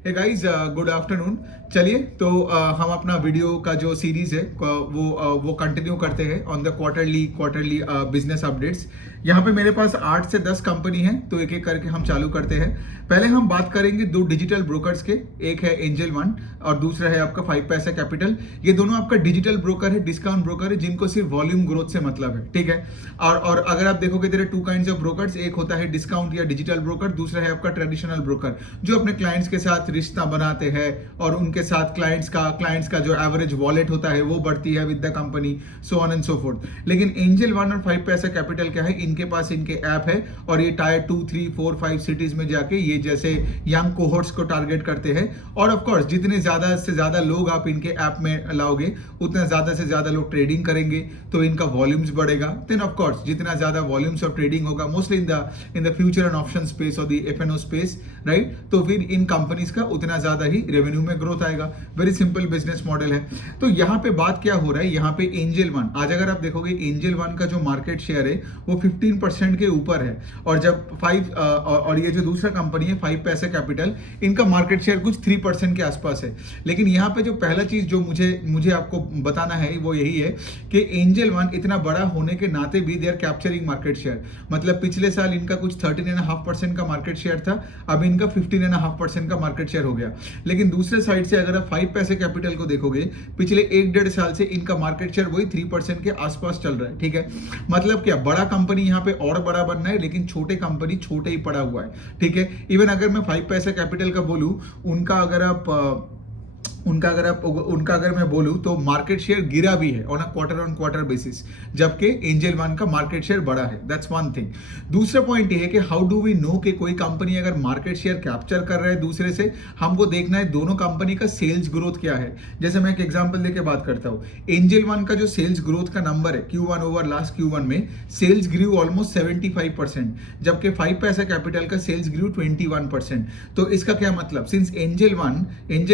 Hey guys, good afternoon. चलिए तो हम अपना वीडियो का जो सीरीज है वो कंटिन्यू करते हैं on the quarterly business updates. यहाँ पे मेरे पास 8 से 10 कंपनी है, तो एक एक करके हम चालू करते हैं। पहले हम बात करेंगे दो डिजिटल ब्रोकर्स के। एक है एंजल वन और दूसरा है आपका 5 पैसा कैपिटल। ये दोनों आपका डिजिटल ब्रोकर है, डिस्काउंट ब्रोकर है, जिनको सिर्फ वॉल्यूम ग्रोथ से मतलब है, ठीक है। और अगर आप देखोगे तेरे टू काइंड्स ऑफ ब्रोकर्स, एक होता है डिस्काउंट या डिजिटल ब्रोकर, दूसरा है आपका ट्रेडिशनल ब्रोकर जो अपने क्लाइंट्स के साथ रिश्ता बनाते हैं और उनके साथ क्लाइंट्स का जो एवरेज वॉलेट होता है वो बढ़ती है with the company, so on and so fourth. लेकिन एंजल वन और 5 पैसा कैपिटल क्या है, इनके पास इनके ऐप है और ये टायर 2, 3, 4, 5 सिटीज में जाके ये जैसे यंग कोहोर्ट्स को टारगेट करते हैं। और ऑफ कोर्स जितने ज्यादा से ज्यादा लोग आप इनके ऐप में लाओगे उतना ज्यादा से ज्यादा लोग ट्रेडिंग करेंगे तो इनका वॉल्यूम्स बढ़ेगा। देन ऑफ कोर्स जितना ज्यादा वॉल्यूम्स ऑफ ट्रेडिंग होगा mostly in the future and option space और द एफएनओ स्पेस, राइट, तो फिर इन कंपनीज का उतना ज्यादा ही रेवेन्यू में ग्रोथ आएगा। वेरी सिंपल बिजनेस मॉडल है। तो यहाँ पे बात क्या हो रहा है, यहाँ पे एंजल वन, आज अगर आप देखोगे एंजल वन का जो मार्केट शेयर है वो 15% के ऊपर है। और जब 5 और ये जो दूसरा कंपनी है 5 पैसा कैपिटल, इनका मार्केट शेयर कुछ 3% के आसपास है। लेकिन यहाँ पे जो पहला चीज जो मुझे आपको बताना है वो यही है कि एंजल वन इतना बड़ा होने के नाते भी they are capturing market share. मतलब पिछले साल इनका कुछ 13.5% का मार्केट शेयर था, अब इनका 15.5% का मार्केट शेयर हो गया। लेकिन दूसरे साइड से अगर आप 5 पैसे कैपिटल को देखोगे, पिछले 1-1.5 साल से इनका मार्केट शेयर वही 3% के आसपास चल रहा है, ठीक है। मतलब क्या, बड़ा कंपनी यहाँ पे और बड़ा बनना है लेकिन छोटे कंपनी छोटे ही पड़ा हुआ है, ठीक है। इवन अगर मैं 5 पैसा कैपिटल का बोलूं, उनका अगर मैं बोलूं तो मार्केट शेयर गिरा भी है ऑन क्वार्टर बेसिस, जबकि एंजल वन का मार्केट शेयर बढ़ा है। That's one thing. दूसरा पॉइंट ये है कि हाउ डू वी नो कि कोई कंपनी अगर मार्केट शेयर कैप्चर कर रहा है दूसरे से, हमको देखना है दोनों कंपनी का सेल्स ग्रोथ क्या है। जैसे मैं एक एग्जांपल देके बात करता हूं, एंजल वन का जो सेल्स ग्रोथ का नंबर है Q1 ओवर लास्ट Q1 में सेल्स ग्रू ऑलमोस्ट 75%, जबकि 5 पैसा कैपिटल का सेल्स ग्रू 21%। तो इसका क्या मतलब, since angel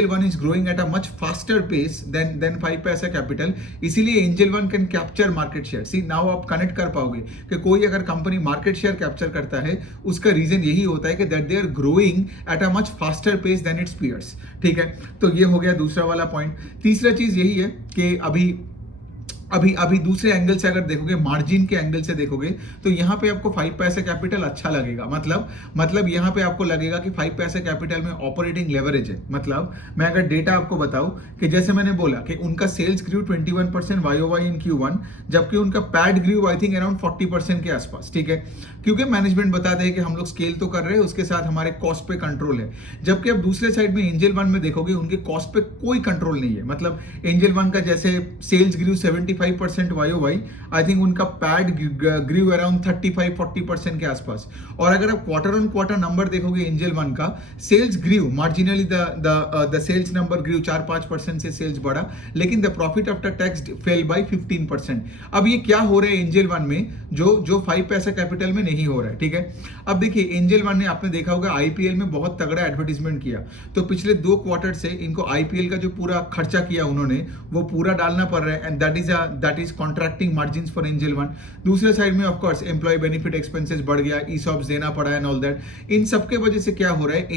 one is growing at a much faster pace than 5 Paisa capital, इसीलिए Angel One can capture market share. See now आप कनेक्ट कर पाओगे कि कोई अगर कंपनी मार्केट शेयर कैप्चर करता है उसका रीजन यही होता है कि that they are growing at a much faster pace than its peers, ठीक है। तो ये हो गया दूसरा वाला पॉइंट। तीसरा चीज यही है कि अभी दूसरे एंगल से अगर देखोगे, मार्जिन के एंगल से देखोगे, तो यहाँ पे आपको 5 पैसा कैपिटल अच्छा लगेगा। मतलब यहाँ पे आपको लगेगा कि 5 पैसा कैपिटल में ऑपरेटिंग लेवरेज है। मतलब मैं अगर डेटा आपको बताऊं कि जैसे मैंने बोला कि उनका सेल्स ग्रू 21% YOY इन Q1, जबकि उनका PAT grew I think around 40% के आसपास, ठीक है। क्योंकि मैनेजमेंट बताते हैं कि हम लोग स्केल तो कर रहे हैं, उसके साथ हमारे कॉस्ट पे कंट्रोल है। जबकि अब दूसरे साइड में एंजल वन में देखोगे उनके कॉस्ट पे कोई कंट्रोल नहीं है। मतलब एंजल वन का जैसे sales grew 75% YOY, I think उनका पैड ग्रू अराउंड 35-40% के आसपास। और अगर आप क्वार्टर ऑन क्वार्टर नंबर देखोगे एंजल वन का, sales grew marginally, the sales number grew 4-5% से सेल्स बढ़ा, लेकिन the profit after tax fell by 15%। अब ये क्या हो रहा है एंजल वन में जो 5 पैसा कैपिटल में नहीं हो रहा है, ठीक है। अब देखिए एंजल वन ने, आपने देखा होगा आईपीएल में बहुत तगड़ा एडवर्टीजमेंट किया, तो पिछले 2 क्वार्टर से इनको आईपीएल का जो पूरा खर्चा किया उन्होंने वो पूरा डालना पड़ रहा है, and that is contracting margins for Angel One. दूसरे साइड में of course employ benefit expenses बढ़ गया, ईसॉप्स देना पड़ा एंड ऑल दैट। इन सब के वजह से क्या हो रहा है,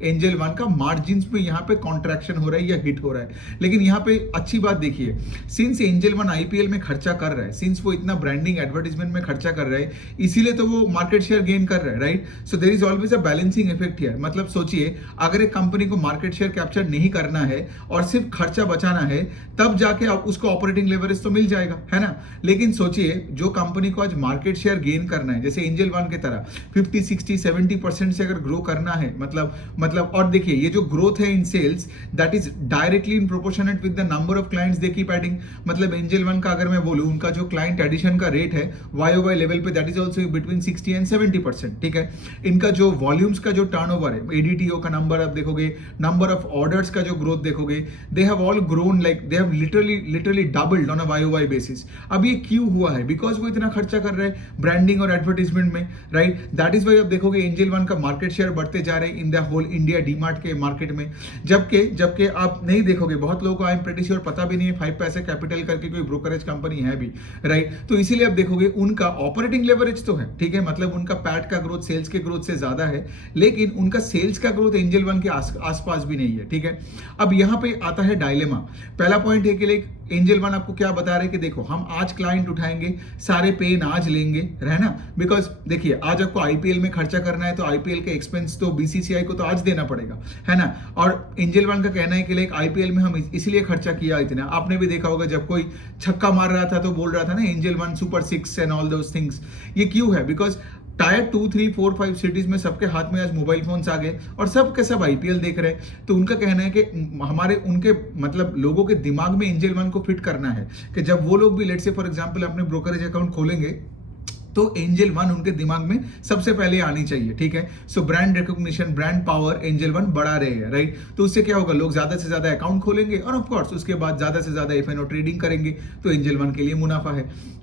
एंजल वन का मार्जिन्स में यहाँ पे कॉन्ट्रैक्शन हो रहा है या हिट हो रहा है। लेकिन यहाँ पे अच्छी बात देखिए, सिंस एंजल वन आईपीएल में खर्चा कर रहा है, सिंस वो इतना ब्रांडिंग एडवर्टीजमेंट में खर्चा कर रहा है, इसीलिए तो वो मार्केट शेयर गेन कर रहा है, right. So there is always a balancing effect here. मतलब सोचिए, अगर एक कंपनी को मार्केट शेयर कैप्चर नहीं करना है और सिर्फ खर्चा बचाना है, तब जाके आप उसको ऑपरेटिंग लेवरेज तो मिल जाएगा, है ना। लेकिन सोचिए, जो कंपनी को आज मार्केट शेयर गेन करना है, जैसे एंजल वन की तरह 50, 60, 70% से अगर ग्रो करना है, मतलब और देखिए ये जो ग्रोथ है in sales, that is directly in proportionate with the number of clients they keep adding. मतलब एंजल वन का अगर मैं बोलूं, उनका जो क्लाइंट एडिशन का रेट है YOY लेवल पे, that is also between 60 and 70%, ठीक है। इनका जो वॉल्यूम्स का जो टर्नओवर है, ADTO का नंबर आप देखोगे, नंबर ऑफ ऑर्डर्स का जो ग्रोथ देखोगे, they have all grown, like they have literally doubled on a YOY basis. अब ये क्यों हुआ है? बिकॉज वो इतना खर्चा कर रहे हैं ब्रांडिंग और एडवर्टीजमेंट में, राइट? दैट इज वाई आप देखोगे एंजल वन का मार्केट शेयर बढ़ते जा रहे हैं in the whole India DMart के मार्केट में। जबकि आप नहीं देखोगे, बहुत लोगों को आई एम प्रीटी श्योर पता भी नहीं है 5 पैसे कैपिटल करके कोई ब्रोकरेज कंपनी है भी, राइट? तो इसीलिए आप देखोगे उनका ऑपरेटिंग लेवरेज तो है, ठीक है, मतलब उनका पैट का ग्रोथ सेल्स के ग्रोथ से ज्यादा है, लेकिन उनका सेल्स का ग्रोथ एंजल वन के आसपास भी नहीं है, ठीक है? अब यहां पे आता है डायलेमा। पहला पॉइंट है कि लाइक एंजल वन आपको क्या बता रहे हैं कि देखो हम आज क्लाइंट उठाएंगे, सारे पेन आज लेंगे, रहना, बिकॉज देखिए आज आपको आईपीएल में खर्चा करना है तो आईपीएल के एक्सपेंस तो बीसीसीआई को तो आज देना पड़ेगा, है ना? और एंजल वन का कहना है कि लाइक आईपीएल में हम इसलिए खर्चा किया इतना। आपने भी देखा होगा जब कोई छक्का मार रहा था तो बोल रहा था ना angel one super 6 and all those things. ये क्यों है? बिकॉज टायर 2, 3, 4, 5 सिटीज में सबके हाथ में आज मोबाइल फोन्स आ गए और सब के सब आईपीएल देख रहे हैं। तो उनका कहना है कि उनके मतलब लोगों के दिमाग में एंजल वन को फिट करना है कि जब वो लोग भी लेट्स से फॉर एग्जांपल अपने ब्रोकरेज अकाउंट खोलेंगे तो एंजल वन उनके दिमाग में सबसे पहले आनी चाहिए, ठीक है? So brand recognition, brand power angel one बढ़ा रहे हैं, राइट? तो उससे क्या होगा, लोग ज्यादा से ज्यादा अकाउंट खोलेंगे और ऑफ कोर्स उसके बाद ज्यादा से ज्यादा एफएनओ ट्रेडिंग करेंगे, तो एंजल वन के लिए मुनाफा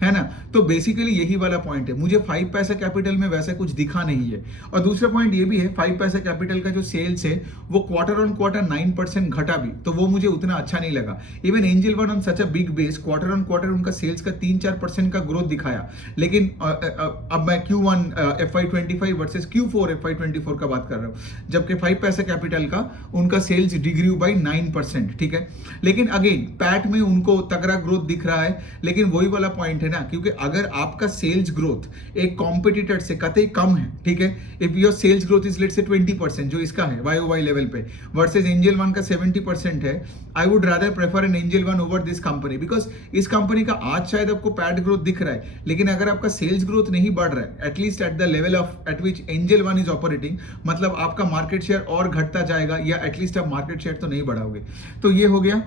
है ना? तो बेसिकली यही वाला पॉइंट है। मुझे 5 पैसा कैपिटल में वैसा कुछ दिखा नहीं है। और दूसरा पॉइंट ये भी है, 5 पैसा कैपिटल का जो सेल्स है वो क्वार्टर ऑन क्वार्टर 9% घटा भी, तो वो मुझे उतना अच्छा नहीं लगा। Even angel one on such a big base quarter on quarter उनका सेल्स का 3-4% का ग्रोथ दिखाया, लेकिन अब मैं Q1 FY25 versus Q4 FY24 का बात कर रहा हूं, जबकि 5 पैसा कैपिटल का उनका सेल्स डिग्रीव बाय 9%, ठीक है? लेकिन अगेन पैट में उनको तगड़ा ग्रोथ दिख रहा है, लेकिन वही वाला पॉइंट है ना, क्योंकि अगर आपका सेल्स ग्रोथ एक कॉम्पिटिटर से कतई कम है, ठीक है, if your sales growth is let's say 20% जो इसका है YOY लेवल पे वर्सेस एंजल वन का 70% है, I would rather prefer an Angel One over this company, because इस कंपनी का आज शायद आपको पैट ग्रोथ दिख रहा है, लेकिन अगर आपका सेल्स ग्रोथ नहीं बढ़ रहा है at least at the level of eight which angel one is operating, मतलब आपका मार्केट शेयर और घटता जाएगा या एटलीस्ट आप मार्केट शेयर तो नहीं बढ़ाओगे। तो ये हो गया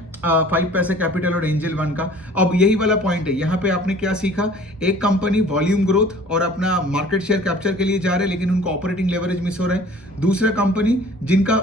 5 पैसे कैपिटल और एंजल वन का। अब यही वाला पॉइंट है, यहाँ पे आपने क्या सीखा, एक कंपनी वॉल्यूम ग्रोथ और अपना मार्केट शेयर कैप्चर के लिए जा रहे हैं लेकिन उनको ऑपरेटिंग लेवरेज मिस हो रहा है। दूसरा कंपनी जिनका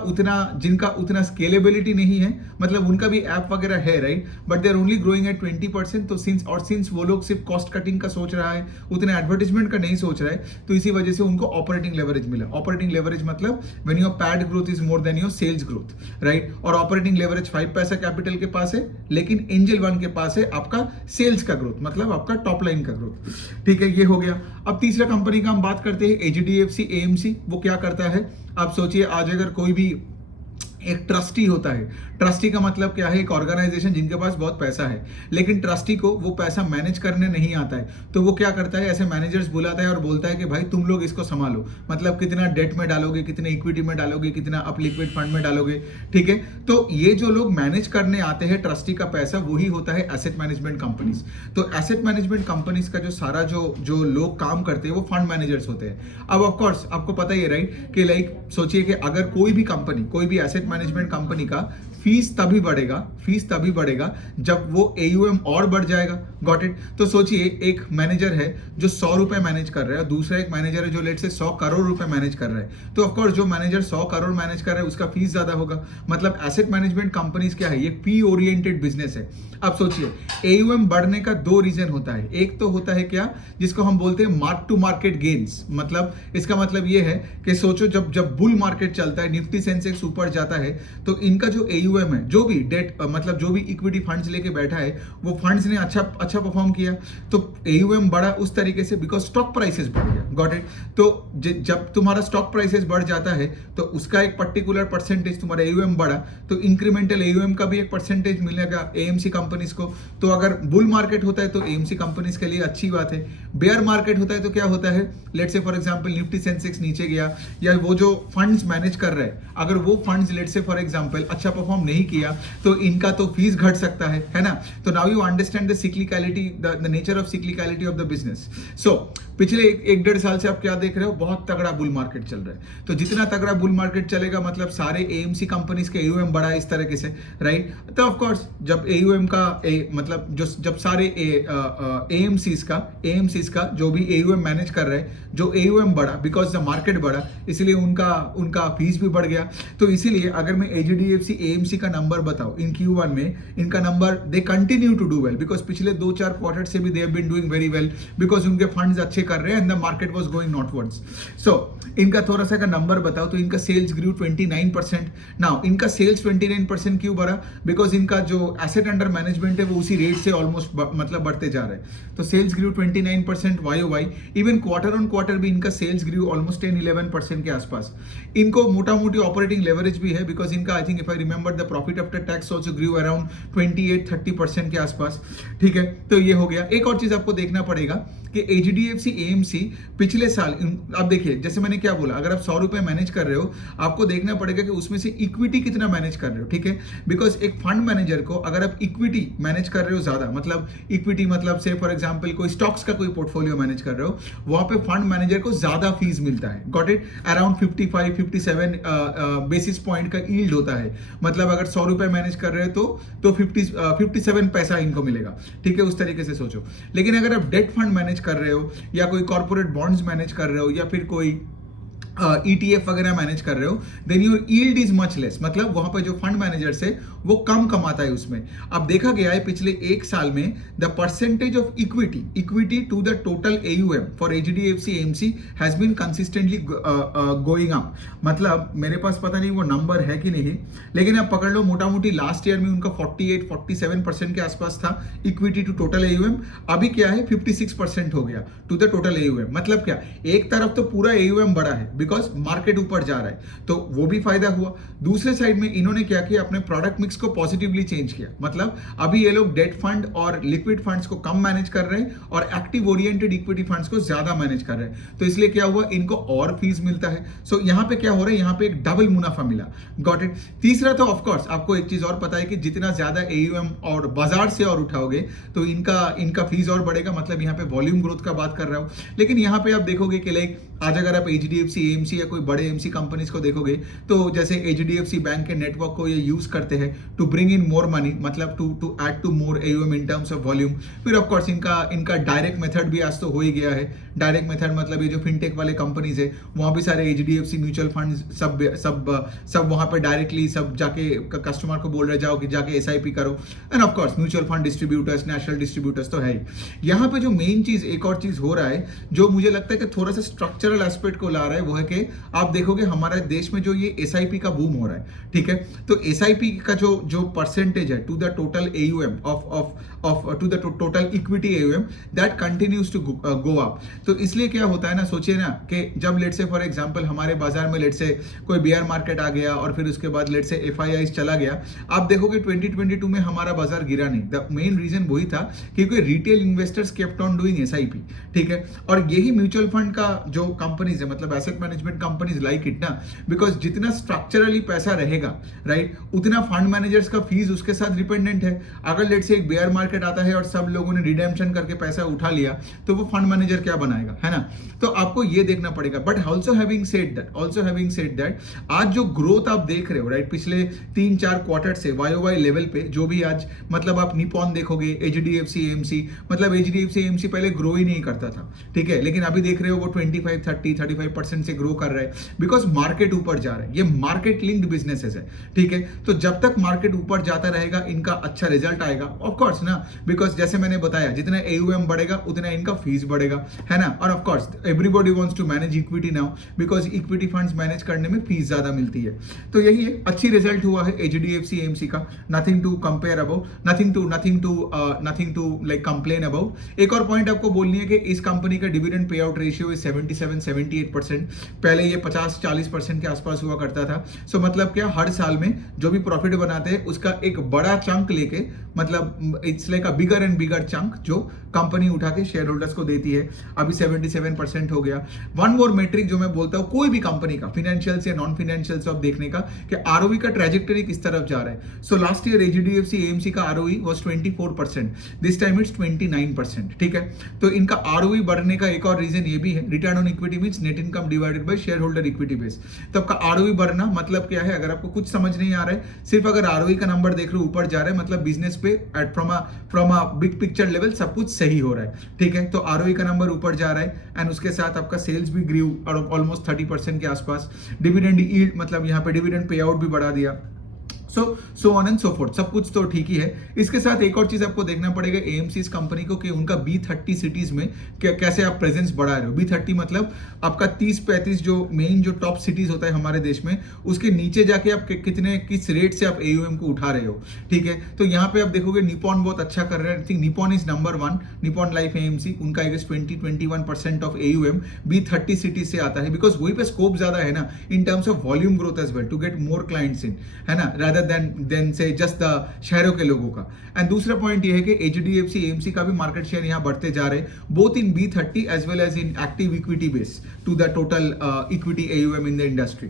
उतना स्केलेबिलिटी नहीं है, मतलब उनका भी ऐप वगैरह है, right, but they are only growing at 20%। तो सिंस वो लोग सिर्फ कॉस्ट कटिंग का सोच रहा है, उतने एडवर्टाइजमेंट का नहीं सोच रहा है, तो इसी वजह से उनको ऑपरेटिंग लेवरेज मिला। ऑपरेटिंग लेवरेज मतलब when your PAT growth is more than your sales growth, right? और ऑपरेटिंग लेवरेज 5 पैसा कैपिटल के पास है, लेकिन एंजल वन के पास है आपका सेल्स का ग्रोथ, मतलब आपका टॉप लाइन का ग्रोथ, ठीक है? ये हो गया। अब तीसरा कंपनी का हम बात करते हैं HDFC AMC। वो क्या करता है, आप सोचिए आज अगर कोई भी एक ट्रस्टी होता है, ट्रस्टी का मतलब क्या है, एक ऑर्गेनाइजेशन जिनके पास बहुत पैसा है, लेकिन ट्रस्टी को वो पैसा मैनेज करने नहीं आता है, तो वो क्या करता है, ऐसे मैनेजर्स बुलाता है और बोलता है कि भाई तुम लोग इसको संभालो, मतलब कितना डेट में डालोगे, कितने इक्विटी में डालोगे, कितना अप लिक्विड फंड में डालोगे, ठीक है? तो ये जो लोग मैनेज करने आते हैं ट्रस्टी का पैसा, वही होता है एसेट मैनेजमेंट कंपनीज। तो एसेट मैनेजमेंट कंपनीज का जो सारा जो लोग काम करते हैं वो फंड मैनेजर्स होते हैं। अब ऑफकोर्स आपको पता ही है, राइट, कि लाइक सोचिए कि अगर कोई भी कंपनी, कोई भी एसेट मैनेजमेंट कंपनी का फीस तभी बढ़ेगा जब वो AUM और बढ़ जाएगा। Got it? तो सोचिए एक मैनेजर है जो 100 रुपए मैनेज कर रहा है और दूसरा एक मैनेजर है जो लेट से 100 करोड़ रुपए मैनेज कर रहा है, तो ऑफकोर्स जो मैनेजर 100 करोड़ मैनेज कर रहा है उसका फीस ज्यादा होगा। मतलब एसेट मैनेजमेंट कंपनीज क्या है, ये पी ओरिएंटेड बिजनेस है। अब सोचिए AUM बढ़ने का 2 रीजन होता है। एक तो होता है क्या, जिसको हम बोलते हैं मार्क टू मार्केट गेन्स। मतलब इसका मतलब ये है कि सोचो जब बुल मार्केट चलता है, निफ्टी सेंसेक्स ऊपर जाता है, तो इनका जो AUM है, जो भी डेट मतलब जो भी इक्विटी फंड्स लेके बैठा है, वो फंड्स ने अच्छा परफॉर्म किया, तो AUM बढ़ा उस तरीके से बिकॉज स्टॉक प्राइसेस बढ़ गया। Got it? तो जब तुम्हारा स्टॉक प्राइसेस बढ़ जाता है तो उसका एक पर्टिकुलर परसेंटेज तुम्हारा AUM बढ़ा, तो इंक्रीमेंटल AUM का भी एक परसेंटेज मिलेगा AMC कंपनीज को। तो अगर बुल मार्केट होता है तो AMC कंपनीज के लिए अच्छी बात है। बेयर मार्केट होता है तो क्या होता है, let's say for example Nifty Sensex नीचे गया, या वो जो फंड्स मैनेज कर रहे हैं, अगर वो funds let's say for example अच्छा परफॉर्म नहीं किया तो इनका तो फीस घट सकता है ना? तो now you understand the cyclicality, the nature of cyclicality of the business. So पिछले 1-1.5 साल से आप क्या देख रहे हो, बहुत तगड़ा बुल मार्केट चल रहा है। तो जितना तगड़ा बुल मार्केट चलेगा मतलब सारे AMC कंपनीज के AUM बढ़ा इस तरीके से, राइट? तो ऑफ कोर्स जब AUM का मतलब जब सारे AMCs का जो भी AUM मैनेज कर रहे हैं, जो AUM बढ़ा बिकॉज द मार्केट बढ़ा, इसलिए उनका फीस भी बढ़ गया। तो इसीलिए अगर मैं एचडीएफसी एएमसी का नंबर बताऊं इन Q1 में, इनका नंबर they continue to do well because पिछले 2-4 क्वार्टर से भी they have been doing very well because उनके फंड्स अच्छे कर रहे हैं and the market was going northwards. So इनका थोड़ा सा का नंबर बताओ तो इनका सेल्स ग्रू 29%. नाउ इनका सेल्स 29% क्यों बढ़ा? बिकॉज इनका जो एसेट अंडर मैनेजमेंट है वो उसी रेट से ऑलमोस्ट मतलब बढ़ते जा रहे हैं. तो sales grew 29% YOY. Even quarter on quarter भी इनका सेल्स ग्रू ऑलमोस्ट 10-11% के आसपास. इनको मोटा मोटी ऑपरेटिंग लेवरेज भी है बिकॉज इनका I think if I remember the profit after tax also grew around 28-30% के आसपास. ठीक है, तो ये हो गया. एक और चीज आपको देखना पड़ेगा कि एचडीएफसी एएमसी पिछले साल, अब देखिए जैसे मैंने क्या बोला, अगर आप 100 रुपए मैनेज कर रहे हो आपको देखना पड़ेगा कि उसमें से इक्विटी कितना मैनेज कर रहे हो. ठीक है, बिकॉज एक फंड मैनेजर को अगर आप इक्विटी मैनेज कर रहे हो ज्यादा, मतलब इक्विटी मतलब से फॉर एग्जांपल कोई स्टॉक्स का कोई पोर्टफोलियो मैनेज कर रहे हो, वहां पे फंड मैनेजर को ज्यादा फीस मिलता है. Got it? Around 55-57 basis point का यील्ड होता है. मतलब अगर 100 रुपए मैनेज कर रहे हो तो 57 पैसा इनको मिलेगा. ठीक है, उस तरीके से सोचो. लेकिन अगर आप डेट फंड मैनेज कर रहे हो या कोई कॉर्पोरेट बॉन्ड्स मैनेज कर रहे हो या फिर कोई ETF वगैरह मैनेज कर रहे हो, then your yield is much less. मतलब वहां पर जो फंड मैनेजर्स है वो कम कमाता है उसमें. अब देखा गया है पिछले एक साल में the percentage of equity to the total AUM for HDFC AMC has been consistently going up. मतलब मेरे पास पता नहीं वो नंबर है कि नहीं, लेकिन आप पकड़ लो मोटा मोटी लास्ट ईयर में उनका 48-47% के आसपास था इक्विटी टू टोटल AUM. अभी क्या है 56% हो गया टू द टोटल AUM. मतलब क्या, एक तरफ तो पूरा AUM बड़ा है बिकॉज मार्केट ऊपर जा रहा है, तो वो भी फायदा हुआ. दूसरे साइड में इन्होंने क्या किया, अपने प्रोडक्ट मिक्स को पॉजिटिवली चेंज किया. मतलब अभी ये लोग डेट फंड और लिक्विड फंड्स को कम मैनेज कर रहे हैं और एक्टिव ओरिएंटेड इक्विटी फंड्स को ज्यादा मैनेज कर रहे हैं. तो इसलिए क्या हुआ, इनको और फीस मिलता है. सो यहाँ पे क्या हो रहा है, यहाँ पे एक डबल मुनाफा मिला. Got it? तीसरा तो ऑफकोर्स आपको एक चीज और पता है कि जितना ज्यादा AUM और बाजार से और उठाओगे तो इनका फीस और बढ़ेगा. मतलब यहाँ पे वॉल्यूम ग्रोथ का बात कर रहा हूं. लेकिन यहाँ पे आप देखोगे कि लाइक आज अगर आप एचडीएफसी एएमसी या कोई बड़े एमसी कंपनीज को देखोगे तो जैसे एचडीएफसी बैंक के नेटवर्क को ये यूज करते हैं to bring in more money, मतलब to add to more AUM in terms of volume. फिर ऑफ कोर्स इनका डायरेक्ट मेथड भी आज तो हो ही गया है. डायरेक्ट मेथड मतलब ये जो फिनटेक वाले कंपनीज है वहां भी सारे एचडीएफसी म्यूचुअल फंड सब वहां पे डायरेक्टली सब जाके कस्टमर को बोल रहे जाओ कि जाके SIP करो. End of course mutual fund distributors, national distributors तो है ही. यहाँ पे जो मेन चीज, एक और चीज हो रहा है जो मुझे लगता है कि थोड़ा सा स्ट्रक्चरल एस्पेक्ट को ला रहा है, वो है कि आप देखोगे हमारे देश में जो ये SIP का बूम हो रहा है. ठीक है, तो SIP का जो परसेंटेज है to the total AUM of to the total equity AUM that continues to go up. तो इसलिए क्या होता है ना, सोचिए ना कि जब लेट से फॉर एग्जांपल हमारे बाजार में लेट से कोई बेयर मार्केट आ गया और फिर उसके बाद लेट से FIIs चला गया, आप देखोगे 2022 में हमारा बाजार गिरा नहीं. द मेन रीजन वही था क्योंकि retail investors kept on doing SIP. ठीक है, और यही म्यूचुअल फंड का जो कंपनीज है, मतलब asset management companies like it ना, बिकॉज जितना स्ट्रक्चरली पैसा रहेगा राइट, उतना फंड मैनेजर्स का फीस उसके साथ डिपेंडेंट है. अगर लेट से एक बेयर मार्केट आता है और सब लोगों ने रिडेम्पशन करके पैसा उठा लिया तो वो फंड मैनेजर क्या बनाएगा, है ना. तो आपको ये देखना पड़ेगा. But also having said that आज जो ग्रोथ आप देख रहे हो राइट, पिछले 3-4 क्वार्टर से YOY लेवल पे जो भी आज, मतलब आप निपॉन देखोगे, एचडीएफसी एएमसी, मतलब एचडीएफसी एएमसी पहले ग्रो ही नहीं करता था. ठीक है, लेकिन अभी देख रहे हो वो 25-30-35% से ग्रो कर रहा है बिकॉज मार्केट ऊपर जा रहा है. ये मार्केट लिंक्ड बिजनेसेस है. ठीक है, तो जब तक मार्केट ऊपर जाता रहेगा इनका अच्छा रिजल्ट आएगा ऑफ कोर्स ना, बिकॉज जैसे मैंने बताया जितना AUM बढ़ेगा उतना इनका फीस बढ़ेगा, है ना. और of course everybody wants to manage equity now because equity funds manage करने में फीस ज्यादा मिलती है. तो यही है, अच्छी रिजल्ट हुआ है एचडीएफसी एएमसी का. Nothing to compare about, nothing to like complain about. एक और पॉइंट आपको बोलनी है कि इस कंपनी का dividend pay out ratio is 77-78%. पहले ये 50-40% के आसपास हुआ करता था. सो मतलब क्या, हर साल में जो भी प्रॉफिट बनाते हैं उसका एक बड़ा चंक लेके, मतलब it's like a bigger and bigger chunk जो कंपनी उठा के शेयर होल्डर्स को देती है. अभी 77% हो गया. वन मोर मेट्रिक जो मैं बोलता हूं कोई भी कंपनी का, फाइनेंशियल्स या नॉन फाइनेंशियल्स, आप देखने का कि ROE का ट्रेजेक्टरी किस तरफ जा रहा है. So last year HDFC AMC का ROE was 24%, this time it's 29%. ठीक है, तो इनका ROE बढ़ने का एक और रीजन ये भी है, return on equity means net income divided divided by share holder equity base. तो आपका आरओई बढ़ना मतलब क्या है, अगर आपको कुछ समझ नहीं आ रहा है, सिर्फ अगर आरओई का नंबर देख रहे हो ऊपर जा रहा है, मतलब बिजनेस पे from a big picture level सब कुछ सही हो रहा है, ठीक है। तो आरओई का नंबर ऊपर जा रहा है एंड उसके साथ आपका सेल्स भी ग्रू ऑलमोस्ट 30% के आसपास। डिविडेंड यील्ड मतलब यहाँ पे डिविडेंड पे आउट भी बढ़ा दिया। So on and so fourth, सब कुछ तो ठीक ही है। इसके साथ एक और चीज आपको देखना पड़ेगा एएमसी इस कंपनी को कि उनका B30 सिटीज में कैसे आप प्रेजेंस बढ़ा रहे हो। B30 मतलब आपका 30-35 जो मेन जो टॉप सिटीज होता है हमारे देश में, उसके नीचे जाके आप कितने किस रेट से आप AUM को उठा रहे हो, ठीक है। तो यहाँ पे आप देखोगे निपॉन बहुत अच्छा कर रहा है। I think Nippon is number 1, Nippon life AMC, उनका 20-21% ऑफ AUM B30 सिटीज से आता है, बिकॉज वही पे स्कोप ज्यादा है ना in terms of volume growth as well, to get more clients in, है ना, rather than say just the शहरों के लोगों का। एंड दूसरा पॉइंट ये है कि HDFC AMC का भी मार्केट शेयर यहाँ बढ़ते जा रहे हैं, both in B30 as well as in active equity base to the total equity AUM in the industry.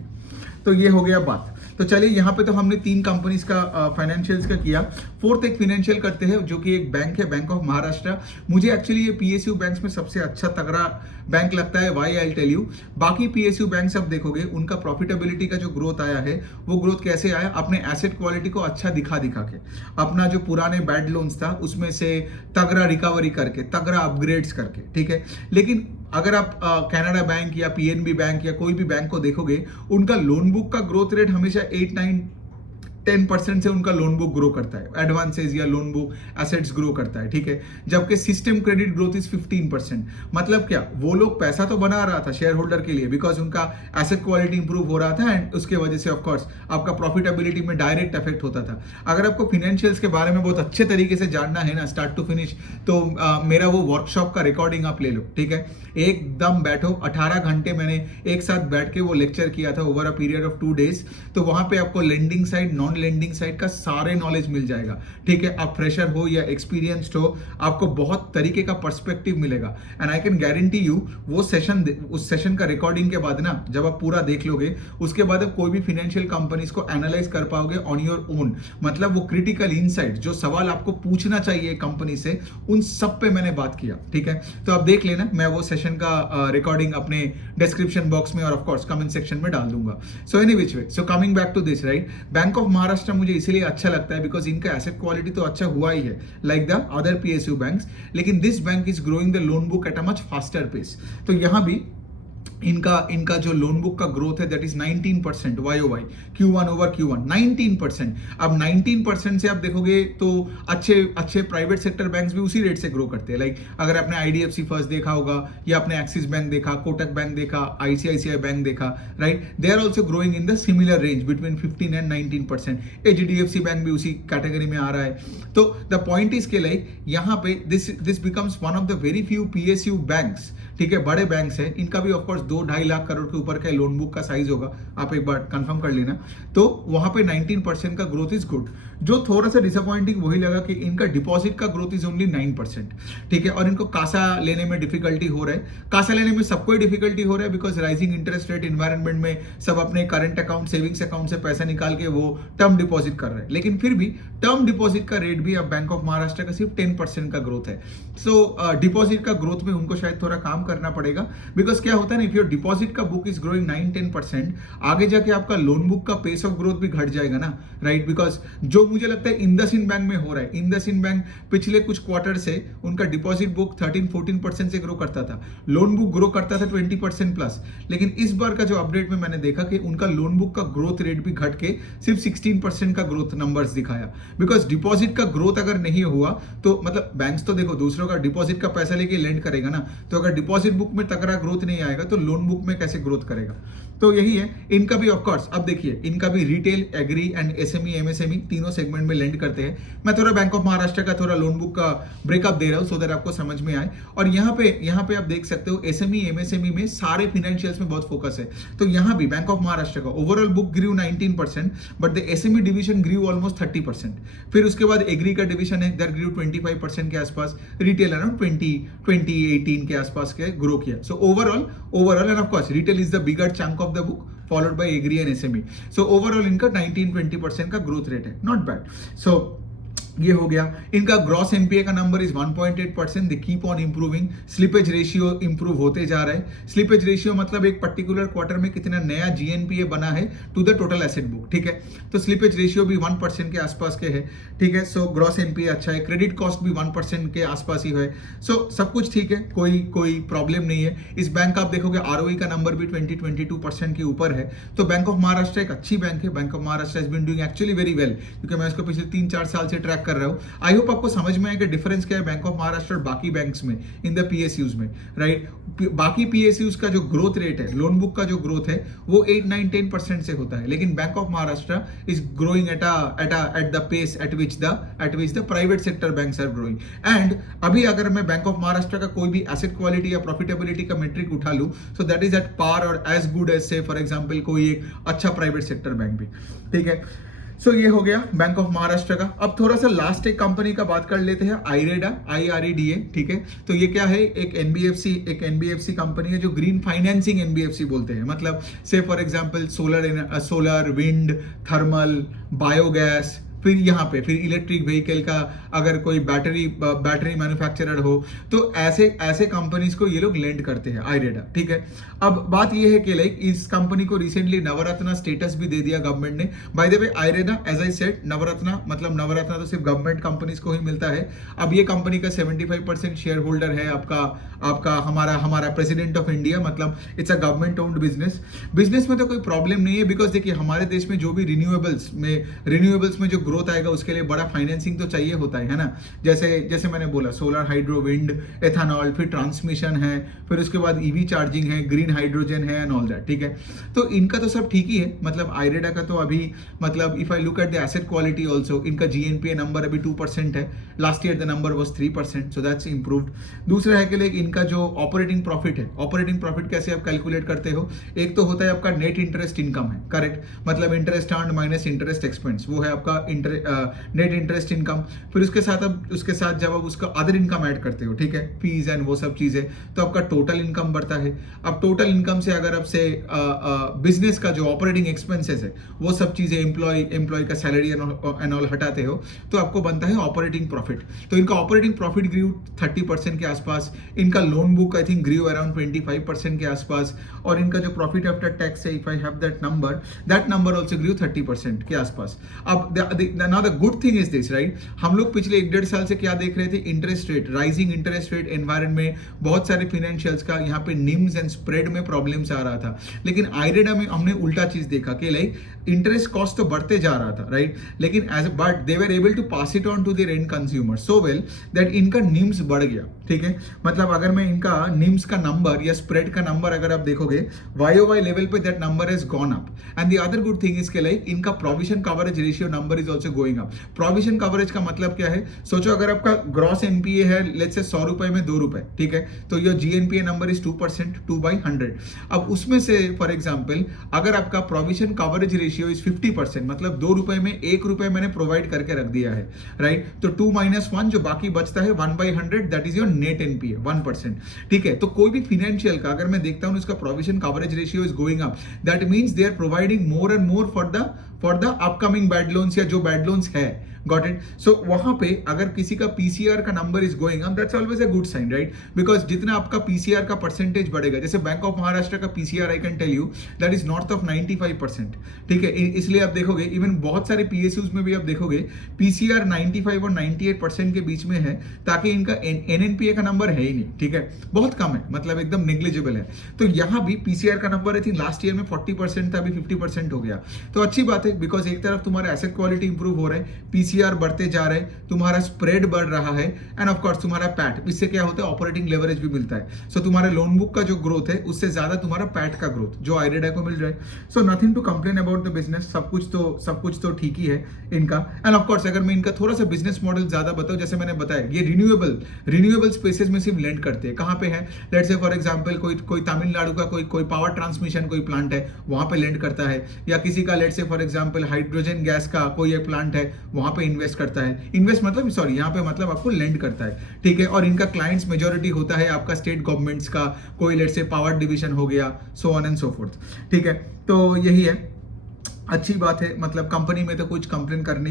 तो ये हो गया बात। तो चलिए यहाँ पे तो हमने 3 कंपनीज का फाइनेंशियल्स का किया। फोर्थ एक फाइनेंशियल करते हैं जो कि एक बैंक है, बैंक ऑफ महाराष्ट्र। मुझे एक्चुअली ये PSU बैंक्स में सबसे अच्छा तगड़ा बैंक लगता है, वाई आई टेल यू। बाकी PSU बैंक आप देखोगे उनका प्रॉफिटेबिलिटी का जो ग्रोथ आया है, वो ग्रोथ कैसे आया, अपने एसेट क्वालिटी को अच्छा दिखा के, अपना जो पुराने बैड लोन्स था उसमें से तगड़ा रिकवरी करके, तगड़ा अपग्रेड्स करके, ठीक है। लेकिन अगर आप कनाडा बैंक या PNB बैंक या कोई भी बैंक को देखोगे, उनका लोन बुक का ग्रोथ रेट हमेशा 8-9-10% से उनका लोन बुक ग्रो करता है, एडवांसेस या लोन बुक एसेट्स ग्रो करता है, ठीक है। जबकि सिस्टम क्रेडिट ग्रोथ इज 15%। मतलब क्या, वो लोग पैसा तो बना रहा था शेयर होल्डर के लिए, बिकॉज उनका एसेट क्वालिटी इंप्रूव हो रहा था एंड उसके वजह से ऑफकोर्स आपका प्रॉफिटेबिलिटी में डायरेक्ट इफेक्ट होता था। अगर आपको फाइनेंशियल्स के बारे में बहुत अच्छे तरीके से जानना है ना स्टार्ट टू फिनिश, तो मेरा वो वर्कशॉप का रिकॉर्डिंग आप ले लो, ठीक है। एकदम बैठो, 18 घंटे मैंने एक साथ बैठ के वो लेक्चर किया था over a period of 2 days। तो वहां पे आपको lending side, non lending side का सारे नॉलेज मिल जाएगा, ठीक है। आप फ्रेशर हो या एक्सपीरियंस्ड हो, आपको बहुत तरीके का पर्सपेक्टिव मिलेगा। And I can guarantee you वो सेशन, उस सेशन का रिकॉर्डिंग के बाद ना, जब आप पूरा देख लोगे, उसके बाद आप कोई भी फाइनेंशियल कंपनीज को एनालाइज कर पाओगे ऑन योर ओन। मतलब वो क्रिटिकल इनसाइट, जो सवाल आपको पूछना चाहिए कंपनी से, उन सब पे मैंने बात किया, ठीक है। तो आप देख लेना, मैं वो सेशन का रिकॉर्डिंग अपने डिस्क्रिप्शन बॉक्स में और ऑफ कोर्स कमेंट सेक्शन में डाल दूंगा। So any which way, so coming back to this, right, Bank of Maharashtra मुझे इसलिए अच्छा लगता है बिकॉज इनका एसेट क्वालिटी तो अच्छा हुआ ही है like the other PSU banks, लेकिन this bank is growing the loan book at a much faster pace. तो यहां भी इनका जो लोन बुक का ग्रोथ है that is 19% YOY, Q1 over Q1 19%। अब 19% से आप देखोगे तो अच्छे प्राइवेट सेक्टर बैंक्स भी उसी रेट से ग्रो करते हैं। लाइक अगर आपने IDFC फर्स्ट देखा होगा, या आपने एक्सिस बैंक देखा, कोटक बैंक देखा, ICICI बैंक देखा, right, they are also growing in the similar range between 15 and 19%। HDFC Bank भी उसी कैटेगरी में आ रहा है। तो द पॉइंट इज के लाइक यहाँ पे this becomes one of the very few PSU banks, ठीक है, बड़े बैंक्स हैं, इनका भी ऑफकोर्स 2-2.5 लाख करोड़ के ऊपर का लोन बुक का साइज होगा, आप एक बार कंफर्म कर लेना। तो वहां पे 19% का ग्रोथ इज गुड। जो थोड़ा सा डिसअपॉइंटिंग वही लगा कि इनका डिपॉजिट का ग्रोथ इज ओनली 9%, ठीक है। और इनको कासा लेने में डिफिकल्टी हो रहा है। कासा लेने में सबको ही डिफिकल्टी हो रहा है because rising interest rate environment में सब अपने करंट अकाउंट, सेविंग्स अकाउंट से पैसा निकाल के वो टर्म डिपॉजिट कर रहे हैं। लेकिन फिर भी टर्म डिपॉजिट का रेट भी अब बैंक ऑफ महाराष्ट्र का सिर्फ 10% का ग्रोथ है। सो डिपॉजिट का ग्रोथ में उनको शायद थोड़ा काम करना पड़ेगा, बिकॉज क्या होता है ना, इफ योर डिपॉजिट का बुक इज ग्रोइंग 9-10%, आगे जाके आपका लोन बुक का पेस ऑफ ग्रोथ भी घट जाएगा ना, राइट। बिकॉज जो मुझे लगता है इंडसइंड बैंक में हो रहा है, इंडसइंड बैंक पिछले कुछ क्वार्टर से उनका डिपॉजिट बुक 13-14% से ग्रो करता था, लोन बुक ग्रो करता था 20% प्लस। लेकिन इस बार का जो अपडेट में मैंने देखा कि उनका लोन बुक का ग्रोथ रेट भी घट के सिर्फ 16% का ग्रोथ नंबर्स दिखाया। बिकॉज डिपॉजिट का ग्रोथ अगर नहीं हुआ तो मतलब बैंक्स तो देखो दूसरों का डिपॉजिट का पैसा लेके लेंड करेगा ना, तो अगर डिपॉजिट बुक में तगड़ा ग्रोथ नहीं आएगा तो लोन बुक में कैसे ग्रोथ करेगा। तो यही है इनका भी। ऑफ कोर्स अब देखिए इनका भी retail, agri and SME MSME तीनों सेगमेंट में लेंड करते हैं। मैं थोड़ा बैंक ऑफ महाराष्ट्र का थोड़ा लोन बुक का ब्रेकअप दे रहा हूं सो दैट आपको समझ में आए। और यहाँ पे आप देख सकते हो SME MSME में सारे फाइनेंशियल्स में बहुत फोकस है। तो यहाँ भी बैंक ऑफ महाराष्ट्र का overall book grew 19%, but the SME division grew almost 30%। फिर उसके बाद एग्री का डिवीजन है दैट ग्रू 25% के आसपास, रिटेल अराउंड 20-18 के आसपास के ग्रो किया। So overall end of course retail is the bigger chunk of the book followed by agri and SME. So overall इनका 19-20% का ग्रोथ रेट है, नॉट बैड। सो ये हो गया। इनका ग्रॉस एनपीए का number is 1.8%, they keep on improving. Slippage ratio improve होते जा रहा है। स्लिपेज रेशियो मतलब एक पर्टिकुलर क्वार्टर में कितना नया जीएनपीए बना है to the total asset book, ठीक है। तो स्लिपेज रेशियो भी 1% के आसपास के है, ठीक है। सो ग्रॉस एनपीए अच्छा है, क्रेडिट कॉस्ट भी 1% के आसपास ही है। सो सब कुछ ठीक है, कोई प्रॉब्लम नहीं है। इस बैंक का आप देखोगे आरओई का नंबर भी 22% के ऊपर है। तो बैंक ऑफ महाराष्ट्र एक अच्छी बैंक है। Bank of Maharashtra has been doing actually very well, क्योंकि मैं इसको पिछले 3-4 साल से ट्रैक कर रहा हूँ। आई होप आपको समझ में आए कि डिफरेंस क्या है बैंक ऑफ महाराष्ट्र और बाकी बैंक्स में इन द पीएसयूज में, राइट। बाकी पीएसयूज का जो ग्रोथ रेट है, लोन बुक का जो ग्रोथ है, वो 8-9-10% से होता है, लेकिन Bank of Maharashtra is growing at the pace at which the private sector banks are growing. And अभी अगर मैं बैंक ऑफ महाराष्ट्र का कोई भी एसेट क्वालिटी या प्रॉफिटेबिलिटी का मेट्रिक उठा लूं, so that is at par और as good as say for example कोई एक अच्छा प्राइवेट सेक्टर बैंक भी, ठीक है। सो ये हो गया बैंक ऑफ महाराष्ट्र का। अब थोड़ा सा लास्ट एक कंपनी का बात कर लेते हैं, आईरेडा, IREDA, ठीक है। तो ये क्या है, एक एनबीएफसी कंपनी है जो ग्रीन फाइनेंसिंग एनबीएफसी बोलते हैं। मतलब से for example solar, wind, thermal, biogas, फिर यहाँ पे फिर इलेक्ट्रिक व्हीकल का अगर कोई बैटरी मैन्युफैक्चरर हो, तो ऐसे कंपनीज को ये लोग लेंड करते हैं, आईरेडा, ठीक है। अब बात ये है कि लाइक इस कंपनी को रिसेंटली नवरत्न स्टेटस भी दे दिया गवर्नमेंट ने। By the way IREDA, as I said, Navratna मतलब नवरत्न तो सिर्फ गवर्नमेंट कंपनीज को ही मिलता है। अब ये कंपनी का 75% शेयर होल्डर है आपका हमारा प्रेसिडेंट ऑफ इंडिया। मतलब it's a government owned business में तो कोई प्रॉब्लम नहीं है, बिकॉज देखिए हमारे देश में जो भी रिन्यूएबल्स में जो ग्रोथ आएगा उसके लिए बड़ा फाइनेंसिंग तो चाहिए होता है ना। जैसे मैंने बोला, सोलर, हाइड्रो, विंड, एथेनॉल, फिर ट्रांसमिशन है, फिर उसके बाद ईवी चार्जिंग है, ग्रीन हाइड्रोजन है एंड ऑल दैट, ठीक है। तो इनका तो सब ठीक ही है। मतलब आईरेडा का तो अभी मतलब if I look at the asset quality also, इनका जीएनपीए नंबर अभी 2% है। Last year the number was 3%, so that's improved. दूसरा है कि लाइक इनका जो ऑपरेटिंग प्रॉफिट है, ऑपरेटिंग प्रॉफिट कैसे आप कैलकुलेट करते हो, एक तो होता है आपका नेट इंटरेस्ट इनकम है, करेक्ट। मतलब interest earned minus interest expense, वो है आपका नेट इंटरेस्ट इनकम। फिर उसके साथ जब आप उसका अदर इनकम ऐड करते हो, ठीक है, फीस एंड वो सब चीजें, तो आपका टोटल इनकम बढ़ता है। अब टोटल इनकम से अगर आपसे बिजनेस का जो ऑपरेटिंग एक्सपेंसेस है, वो सब चीजें एम्प्लॉय का सैलरी एंड ऑल हटाते हो, तो आपको बनता है ऑपरेटिंग प्रॉफिट। तो इनका ऑपरेटिंग प्रॉफिट ग्रीव 30% के आसपास। इनका loan book I think grew around 25% के आसपास। और इनका जो प्रॉफिट आफ्टर टैक्स है, if I have that number also grew 30% के आसपास। अब now the good thing is this, right, हम लोग पिछले 1-1.5 साल से क्या देख रहे थे, interest rate, rising interest rate environment में बहुत सारे फाइनेंशियल्स का यहाँ पे निम्स एंड स्प्रेड में प्रॉब्लम्स आ रहा था। लेकिन आईरेडा में हमने उल्टा चीज देखा कि लाइक इंटरेस्ट कॉस्ट तो बढ़ते जा रहा था, राइट, लेकिन but they were able to pass it on to their end consumer so well that इनका निम्स बढ़ गया, ठीक है। मतलब अगर मैं इनका निम्स का नंबर या स्प्रेड का नंबर अगर आप देखोगे, YOY लेवल पे that number has gone up. And the other good thing is के लाइक इनका provision coverage ratio number is also going up. Provision coverage का मतलब क्या है, सोचो अगर आपका ग्रॉस एनपीए है लेट्स से 100 रुपए में 2 रुपए, ठीक है, तो योर जीएनपीए नंबर इज 2%, 2/100। अब उसमें से फॉर एग्जांपल अगर आपका प्रोविजन कवरेज रेशियो इज 50%, मतलब 2 रुपए में 1 रुपए मैंने प्रोवाइड करके रख दिया है, राइट, तो 2 - 1 जो बाकी बचता है 1/100, that is your net NPA 1%, ठीक है। तो कोई भी फाइनेंशियल का अगर मैं देखता हूं इसका provision coverage ratio is going up, that means they are providing more and more for the upcoming bad loans या जो बैड लोन्स है, गॉट इट। सो वहां पे अगर किसी का पीसीआर का number is going up, that's always a good sign, right, because जितना आपका पीसीआर का परसेंटेज बढ़ेगा, जैसे बैंक ऑफ महाराष्ट्र का PCR I can tell you that is north of 95%, ठीक है। इसलिए आप देखोगे इवन बहुत सारे पीएसयूज में भी आप देखोगे पीसीआर 95 और 98% के बीच में है, ताकि इनका एनएनपीए का नंबर है ही नहीं, ठीक है, बहुत कम है, मतलब एकदम नेग्लिजिबल है। तो यहां भी पीसीआर का number I think last year में 40% था, अभी 50% हो गया। तो अच्छी बात है, बिकॉज एक तरफ तुम्हारा एसेट क्वालिटी इंप्रूव हो रहा है, पीसीआर बढ़ते जा रहे हैं, तुम्हारा स्प्रेड बढ़ रहा है, एंड ऑफ कोर्स तुम्हारा पैट, इससे क्या होता है, ऑपरेटिंग लेवरेज भी मिलता है। सो तुम्हारे लोन बुक का जो ग्रोथ है उससे ज्यादा तुम्हारा पैट का ग्रोथ जो आईरेडा को मिल रहा है। So nothing to complain about the business, सब कुछ तो ठीक ही है इनका। एंड ऑफ कोर्स अगर मैं इनका थोड़ा सा बिजनेस मॉडल ज्यादा बताऊं, जैसे मैंने बताया ये रिन्यूएबल स्पेसेस में सिर्फ लेंड करते हैं। कहां पे है, लेट्स से फॉर एग्जांपल कोई तमिलनाडु का कोई पावर ट्रांसमिशन कोई प्लांट है, वहां पे लेंड करता है, या किसी का let's say for example hydrogen gas का कोई एक प्लांट है, वहां पे इन्वेस्ट करता है। इन्वेस्ट मतलब सॉरी, यहाँ पे मतलब आपको लेंड करता है, ठीक है। और इनका क्लाइंट्स मेजॉरिटी होता है आपका स्टेट गवर्नमेंट्स का, कोई लेट्स से पावर डिवीजन हो गया, so on and so fourth, ठीक है। तो यही है। अच्छी बात है, मतलब कंपनी में तो कुछ कंप्लेन करने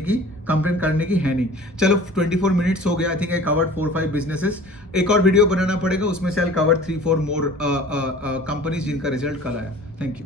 की है नहीं। चलो 24 मिनट्स हो गया, I think I covered 4-5 businesses. एक और वीडियो बनाना पड़ेगा, उसमें से आई कवर 3-4 मोर कंपनीज जिनका रिजल्ट कल आया। Thank you.